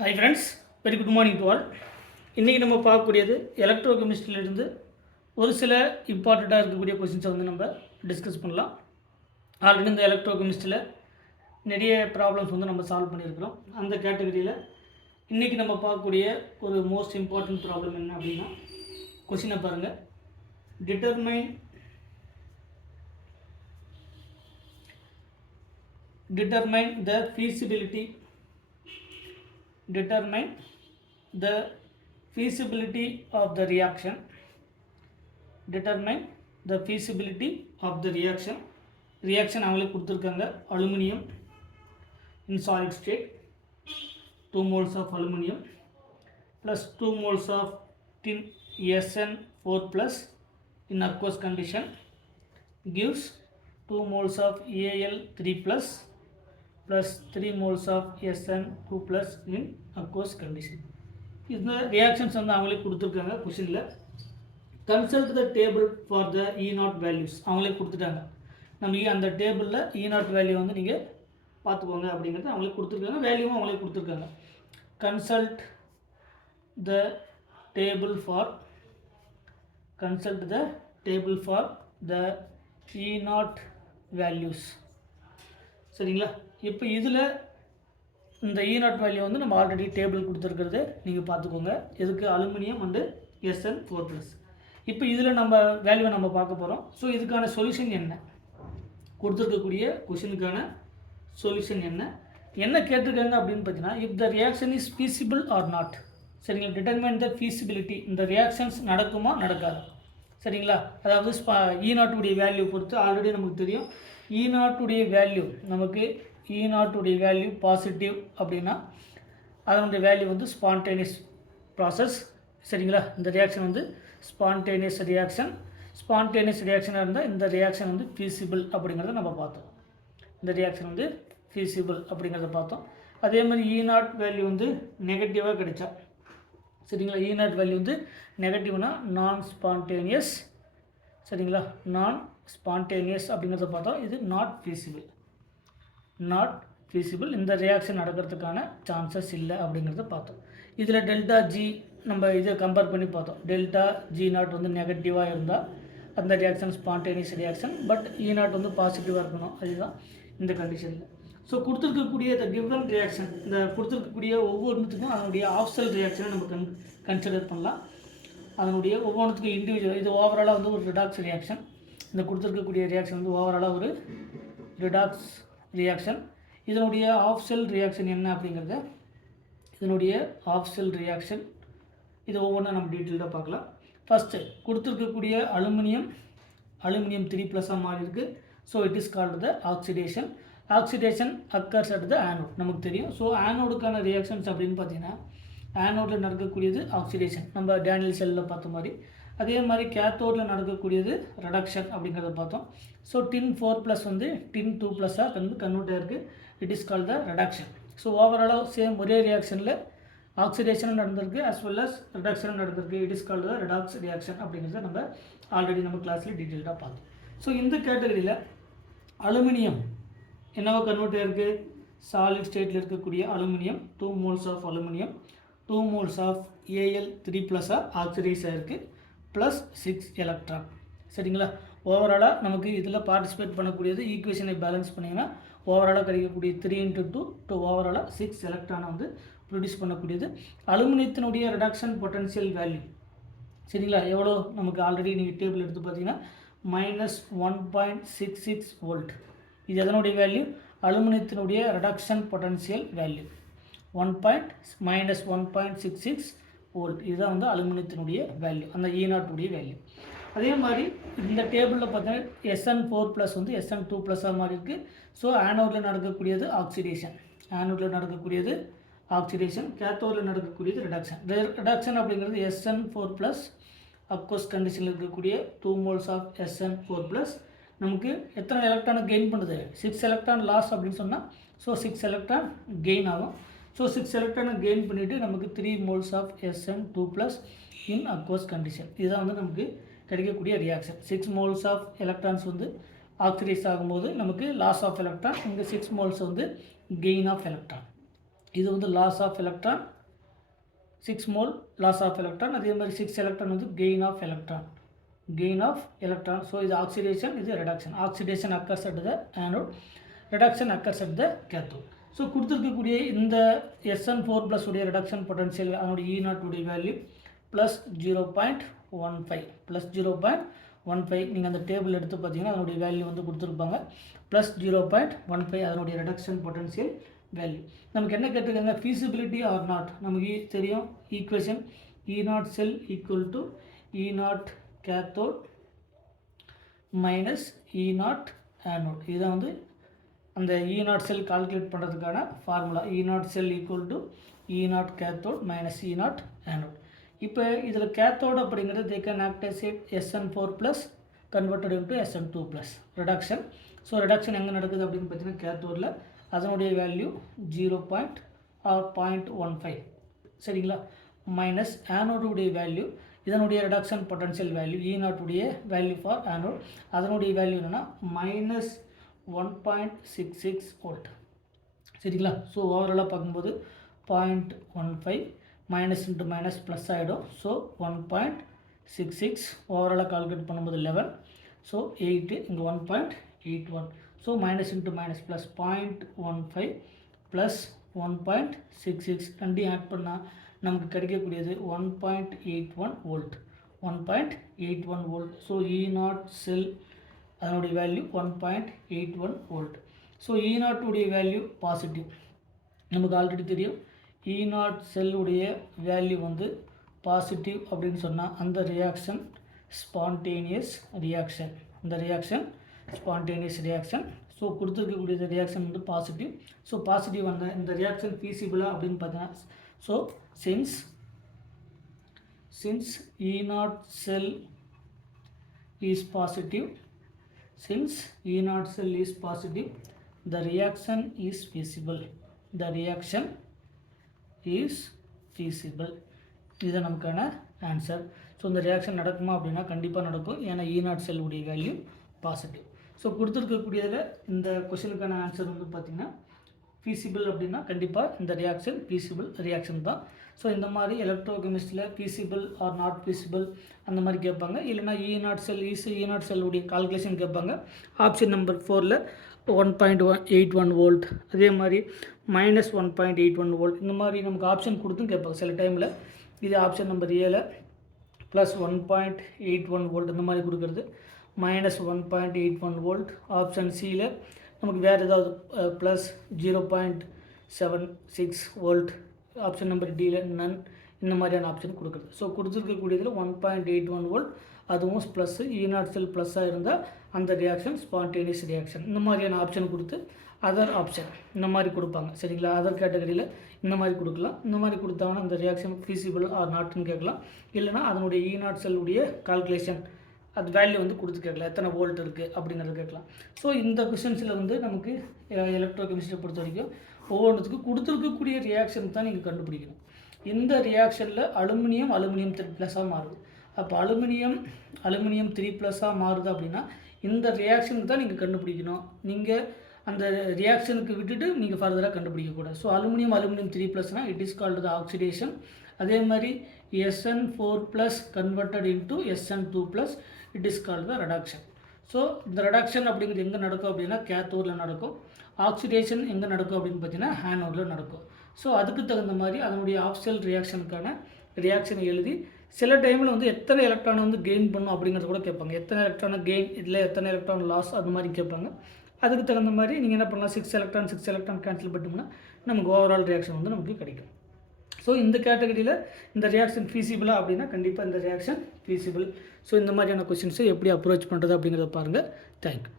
Hi friends, very good morning to all. இன்றைக்கி நம்ம பார்க்கக்கூடியது எலக்ட்ரோ கெமிஸ்ட்ரியிலிருந்து ஒரு சில இம்பார்ட்டண்ட்டாக இருக்கக்கூடிய கொஸ்டின்ஸை நம்ம டிஸ்கஸ் பண்ணலாம். ஆல்ரெடி இந்த எலக்ட்ரோ கெமிஸ்ட்ரியில் நிறைய ப்ராப்ளம்ஸ் நம்ம சால்வ் பண்ணியிருக்கிறோம். அந்த கேட்டகரியில் இன்றைக்கி நம்ம பார்க்கக்கூடிய ஒரு மோஸ்ட் இம்பார்ட்டன்ட் ப்ராப்ளம் என்ன அப்படின்னா, கொஸ்டினை பாருங்கள். determine the feasibility of the reaction. Reaction அவங்களே கொடுத்துருக்காங்க. Aluminium in solid state, 2 moles of aluminum plus 2 moles of tin SN4 plus in aqueous condition gives 2 moles of Al3 plus 3 moles of SN2 plus in aqueous condition. இந்த reactions அவங்களே கொடுத்துருக்காங்க. கொஷினில் consult the table for the E0 values அவங்களே கொடுத்துட்டாங்க. நம்ம அந்த டேபிளில் E0 value நீங்கள் பார்த்துக்கோங்க அப்படிங்கிறது அவங்களே கொடுத்துருக்காங்க. வேல்யூவும் அவங்களே கொடுத்துருக்காங்க. Consult the table for the E0 values. சரிங்களா? இப்போ இதில் இந்த E0 வேல்யூ நம்ம ஆல்ரெடி டேபிள் கொடுத்துருக்கிறது நீங்கள் பார்த்துக்கோங்க. இதுக்கு அலுமினியம் அண்டு SN4+. இப்போ இதில் நம்ம வேல்யூவை நம்ம பார்க்க போகிறோம். ஸோ இதுக்கான சொல்யூஷன் என்ன, கொடுத்துருக்கக்கூடிய கொஷினுக்கான சொல்யூஷன் என்ன கேட்டிருக்காங்க அப்படின்னு பார்த்தீங்கன்னா, if the reaction is feasible or not. சரிங்களா? டிட்டர்மைன் த ஃபீசிபிலிட்டி, இந்த ரியாக்ஷன்ஸ் நடக்குமா நடக்காது. சரிங்களா? அதாவது E0 உடைய வேல்யூ பொறுத்து ஆல்ரெடி நமக்கு தெரியும். E0 உடைய வேல்யூ நமக்கு பாசிட்டிவ் அப்படின்னா அதனுடைய வேல்யூ ஸ்பான்டேனியஸ் ப்ராசஸ். சரிங்களா? இந்த ரியாக்ஷன் ஸ்பான்டேனியஸ் ரியாக்ஷனாக இருந்தால் இந்த ரியாக்ஷன் ஃபீசிபிள் அப்படிங்கிறத நம்ம பார்த்தோம். இந்த ரியாக்ஷன் ஃபீசிபிள் அப்படிங்கிறத பார்த்தோம். அதே மாதிரி E0 வேல்யூ நெகட்டிவாக கிடைச்சா, சரிங்களா, E0 வேல்யூ நெகட்டிவ்னா நான் ஸ்பான்டேனியஸ். சரிங்களா? நான் ஸ்பான்டேனியஸ் அப்படிங்கிறத பார்த்தோம். இது நாட் ஃபீசிபிள், இந்த ரியாக்ஷன் நடக்கிறதுக்கான சான்சஸ் இல்லை அப்படிங்கிறத பார்த்தோம். இதில் டெல்டா ஜி நம்ம இதை கம்பேர் பண்ணி பார்த்தோம். டெல்டா G0 நெகட்டிவாக இருந்தால் அந்த reaction spontaneous reaction, but E0 பாசிட்டிவாக இருக்கணும். அதுதான் இந்த கண்டிஷனில். ஸோ கொடுத்துருக்கக்கூடிய த கிவன் ரியாக்ஷன், இந்த கொடுத்துருக்கக்கூடிய ஒவ்வொன்றுத்துக்கும் அதனுடைய ஆஃப்செல் ரியாக்ஷனை நம்ம கன்சிடர் பண்ணலாம். அதனுடைய ஒவ்வொன்றுத்துக்கும் இண்டிவிஜுவல், இது ஓவராலாக ஒரு ரிடாக்ஸ் ரியாக்ஷன். இந்த கொடுத்துருக்கக்கூடிய ரியாக்ஷன் ஓவராலாக ஒரு ரிடாக்ஸ் ரியாக்ஷன். இதனுடைய ஆஃப்செல் ரியாக்ஷன் என்ன அப்படிங்கிறத, இதனுடைய ஆஃப்செல் ரியாக்ஷன் இது ஒவ்வொன்றும் நம்ம டீட்டெயில்டாக பார்க்கலாம். ஃபஸ்ட்டு கொடுத்துருக்கக்கூடிய அலுமினியம் 3+ மாறி இருக்குது. So it is called the oxidation occurs at the anode, நமக்கு தெரியும். ஸோ ஆனோடுக்கான ரியாக்ஷன்ஸ் அப்படின்னு பார்த்தீங்கன்னா, ஆனோடில் நடக்கக்கூடியது ஆக்சிடேஷன், நம்ம டேனியல் செல்லில் பார்த்த மாதிரி. அதே மாதிரி கேத்தோடில் நடக்கக்கூடியது ரெடக்ஷன் அப்படிங்கிறத பார்த்தோம். ஸோ டின் 4+ டின் 2+ஆக கன்வெர்ட் ஆகிருக்கு. It is called the reduction. So ஓவராலாக சேம் ஒரே ரியாக்ஷனில் ஆக்சிடேஷனும் நடந்திருக்கு as well as ரிடக்ஷனும் நடந்திருக்கு. It is called the redox reaction அப்படிங்கிறத நம்ம ஆல்ரெடி நம்ம கிளாஸில் டீட்டெயில்டாக பார்த்தோம். ஸோ இந்த கேட்டகரியில் அலுமினியம் என்னவோ கன்வெர்ட் ஆகிருக்கு. சாலிட் ஸ்டேட்டில் இருக்கக்கூடிய aluminium 2 moles of aluminium 2 moles of Al3+ oxidise ஆகிருக்கு ப்ளஸ் 6 எலக்ட்ரான். சரிங்களா? ஓவராலாக நமக்கு இதில் பார்ட்டிசிபேட் பண்ணக்கூடியது ஈக்குவேஷனை பேலன்ஸ் பண்ணிங்கன்னா ஓவராலாக கிடைக்கக்கூடிய 3 × 2 ஓவராலாக 6 எலக்ட்ரானை ப்ரொடியூஸ் பண்ணக்கூடியது. அலுமினியத்தினுடைய ரிடக்ஷன் பொட்டன்ஷியல் வேல்யூ, சரிங்களா, எவ்வளோ நமக்கு ஆல்ரெடி நீங்கள் டேபிள் எடுத்து பார்த்தீங்கன்னா -1.66 வோல்ட். இது எதனுடைய வேல்யூ? அலுமினியத்தினுடைய ரிடக்ஷன் பொட்டன்ஷியல் வேல்யூ -1.66 வோல்ட். இதுதான் அலுமினியத்தினுடைய வேல்யூ, அந்த E0 உடைய வேல்யூ. அதே மாதிரி இந்த டேபிளில் பார்த்தீங்கன்னா SN4+ SN2+ மாதிரி இருக்குது. ஸோ ஆனோடில் நடக்கக்கூடியது ஆக்சிடேஷன், கேத்தோடில் நடக்கக்கூடியது ரிடக்ஷன் அப்படிங்கிறது SN4+. அக்வஸ் கண்டிஷனில் இருக்கக்கூடிய 2 moles ஆஃப் SN4+. நமக்கு எத்தனை எலக்ட்ரானை கெயின் பண்ணுது? 6 எலக்ட்ரான் லாஸ் அப்படின்னு சொன்னால், ஸோ 6 எலக்ட்ரான் கெயின் ஆகும். ஸோ 6 எலக்ட்ரானை கெயின் பண்ணிவிட்டு நமக்கு 3 moles of SN2+ in aqueous condition. இதுதான் நமக்கு கிடைக்கக்கூடிய reaction. 6 moles of electrons oxidise ஆகும்போது நமக்கு லாஸ் ஆஃப் எலக்ட்ரான், இங்கே 6 moles கெயின் ஆஃப் எலக்ட்ரான். இது வந்து loss of electron 6 mole loss of electron, அதே மாதிரி 6 எலக்ட்ரான் வந்து கெயின் ஆஃப் எலக்ட்ரான். ஸோ இது ஆக்சிடேஷன், இது reduction. Oxidation occurs at the anode, reduction occurs at the cathode. So கொடுத்துருக்கக்கூடிய இந்த SN4 ப்ளஸ் உடைய ரிடக்ஷன் பொட்டன்ஷியல் அதனுடைய E0 உடைய வேல்யூ ப்ளஸ் 0.15 நீங்கள் அந்த டேபிள் எடுத்து பார்த்தீங்கன்னா அதனுடைய வேல்யூ வந்து கொடுத்துருப்பாங்க ப்ளஸ் 0.15 அதனுடைய ரிடக்ஷன் பொட்டன்ஷியல் வேல்யூ. நமக்கு என்ன கேட்டிருக்காங்க, feasibility ஆர் நாட். நமக்கு தெரியும் equation E0 cell equal to E0 cathode minus E0 anode. இதுதான் வந்து அந்த E0 செல் கால்குலேட் பண்ணுறதுக்கான formula. E0 cell equal to E0 cathode minus E0 anode. இப்போ இதில் கேத்தோட் அப்படிங்கிறது they can act as SN4 plus converted into SN2 plus reduction. So reduction எங்கே நடக்குது அப்படின்னு பார்த்தீங்கன்னா கேத்தோடில் அதனுடைய வேல்யூ 0.15 சரிங்களா, மைனஸ் ஆனோடுடைய வேல்யூ இதனுடைய ரிடக்ஷன் பொட்டன்ஷியல் வேல்யூ E0 உடைய வேல்யூ ஃபார் ஆனோட் அதனுடைய வேல்யூ என்னென்னா மைனஸ் 1.66 வோல்ட் சரிங்களா. ஸோ ஓவராலாக பார்க்கும்போது 0.15 மைனஸ் இன்ட்டு மைனஸ் ப்ளஸ் ஆகிடும். ஸோ 1.66 ஓவராலாக கால்குலேட் பண்ணும்போது 11. ஸோ 8 இங்கே 1.81. So minus into minus plus 0.15 plus 1.66 ரெண்டையும் ஆட் பண்ணால் நமக்கு கிடைக்கக்கூடியது 1.81 வோல்ட். 1.81 வோல்ட். ஸோ E0 செல் அதனுடைய வேல்யூ 1.81 வோல்ட். ஸோ E0 உடைய வேல்யூ பாசிட்டிவ். நமக்கு ஆல்ரெடி தெரியும் E0 செல்லுடைய வேல்யூ வந்து பாசிட்டிவ் அப்படின்னு சொன்னால் அந்த ரியாக்ஷன் ஸ்பான்டேனியஸ் ரியாக்ஷன். ஸோ கொடுத்துருக்கக்கூடிய ரியாக்ஷன் வந்து பாசிட்டிவ். ஸோ பாசிட்டிவ் வந்த இந்த ரியாக்ஷன் ஃபீஸிபிளாக அப்படின்னு பார்த்தீங்கன்னா, so since E0 sell is positive, the reaction is feasible. இது நமக்கான ஆன்சர். ஸோ இந்த ரியாக்ஷன் நடக்குமா அப்படின்னா கண்டிப்பாக நடக்கும், ஏன்னா E0 செல் உடைய வேல்யூ பாசிட்டிவ். ஸோ கொடுத்துருக்கக்கூடியதில் இந்த கொஷனுக்கான ஆன்சர் வந்து பார்த்திங்கன்னா ஃபீஸிபிள் அப்படின்னா கண்டிப்பாக இந்த ரியாக்ஷன் ஃபீஸிபிள் ரியாக்ஷன் தான். ஸோ இந்த மாதிரி எலக்ட்ரோகெமிஸ்ட்ரியில் ஃபீஸிபிள் ஆர் நாட் ஃபீஸிபிள் அந்த மாதிரி கேட்பாங்க. இல்லைனா E0 செல் உடைய கால்குலேஷன் கேட்பாங்க. ஆப்ஷன் நம்பர் 4ல் 1.81 வோல்ட், அதே மாதிரி மைனஸ் 1.81 வோல்ட், இந்த மாதிரி நமக்கு ஆப்ஷன் கொடுத்தும் கேட்பாங்க சில டைமில். இது ஆப்ஷன் நம்பர் 7 ப்ளஸ் 1.81 வோல்ட் இந்த மாதிரி கொடுக்குறது, மைனஸ் 1.81 வோல்ட். ஆப்ஷன் சியில் நமக்கு வேறு ஏதாவது ப்ளஸ் 0.76 வோல்ட். ஆப்ஷன் நம்பர் டியில் நன், இந்த மாதிரியான ஆப்ஷன் கொடுக்குறது. ஸோ கொடுத்துருக்கக்கூடியதில் 1.81 வோல்ட், அதுவும் ப்ளஸ்ஸு E0 செல் ப்ளஸ்ஸாக இருந்தால் அந்த ரியாக்ஷன் ஸ்பான்டேனியஸ் ரியாக்ஷன். இந்த மாதிரியான ஆப்ஷன் கொடுத்து அதர் ஆப்ஷன் இந்த மாதிரி கொடுப்பாங்க சரிங்களா. அதர் கேட்டகரியில் இந்த மாதிரி கொடுக்கலாம். இந்த மாதிரி கொடுத்தாங்கன்னா அந்த ரியாக்ஷன் ஃபீஸிபிள் ஆர் நாட்னு கேட்கலாம். இல்லைனா அதனுடைய E0 செல்லுடைய கால்குலேஷன் அது வேல்யூ வந்து கொடுத்து கேட்கலாம், எத்தனை வோல்ட் இருக்குது அப்படிங்கிறத கேட்கலாம். ஸோ இந்த கொஷின்ஸில் வந்து நமக்கு எலக்ட்ரோகெமிஸ்ட்ரியை பொறுத்த வரைக்கும் ஒவ்வொன்றுத்துக்கும் கொடுத்துருக்கக்கூடிய ரியாக்ஷன் தான் நீங்கள் கண்டுபிடிக்கணும். இந்த ரியாக்ஷனில் அலுமினியம் 3+ மாறுது. அப்போ அலுமினியம் 3+ மாறுது அப்படின்னா இந்த ரியாக்ஷன் தான் நீங்கள் கண்டுபிடிக்கணும். நீங்கள் அந்த ரியாக்ஷனுக்கு விட்டுட்டு நீங்கள் ஃபர்தராக கண்டுபிடிக்கக்கூடாது. ஸோ அலுமினியம் 3+னா it is called the oxidation. அதே மாதிரி SN4+ converted into SN2+, it is called the reduction. So இந்த ரிடக்ஷன் அப்படிங்கிறது எங்கே நடக்கும் அப்படின்னா கேத்தோடில் நடக்கும். ஆக்சிடேஷன் எங்கே நடக்கும் அப்படின்னு பார்த்தீங்கன்னா ஆனோடில் நடக்கும். ஸோ அதுக்கு தகுந்த மாதிரி அதனுடைய ஆஃப் செல் ரியாக்ஷனுக்கான ரியாக்ஷனை எழுதி சில டைமில் வந்து எத்தனை எலக்ட்ரானை வந்து கெயின் பண்ணும் அப்படிங்கிறத கூட கேட்பாங்க. எத்தனை எலக்ட்ரானை கெயின், இதில் எத்தனை எலக்ட்ரான் லாஸ், அது மாதிரி கேட்பாங்க. அதுக்கு தகுந்த மாதிரி நீங்கள் என்ன பண்ணலாம், 6 எலக்ட்ரான் கேன்சல் பண்ணிட்டோம்னா நமக்கு ஓவரால் ரியாக்ஷன் வந்து நமக்கு கிடைக்கும். ஸோ இந்த கேட்டகரியில் இந்த ரியாக்ஷன் ஃபீஸிபிளா அப்படின்னா கண்டிப்பாக இந்த ரியாக்ஷன் ஃபீஸிபிள். ஸோ இந்த மாதிரியான கொஸ்டின்ஸை எப்படி அப்ரோச் பண்ணுறது அப்படிங்கிறத பாருங்கள். தேங்க்யூ.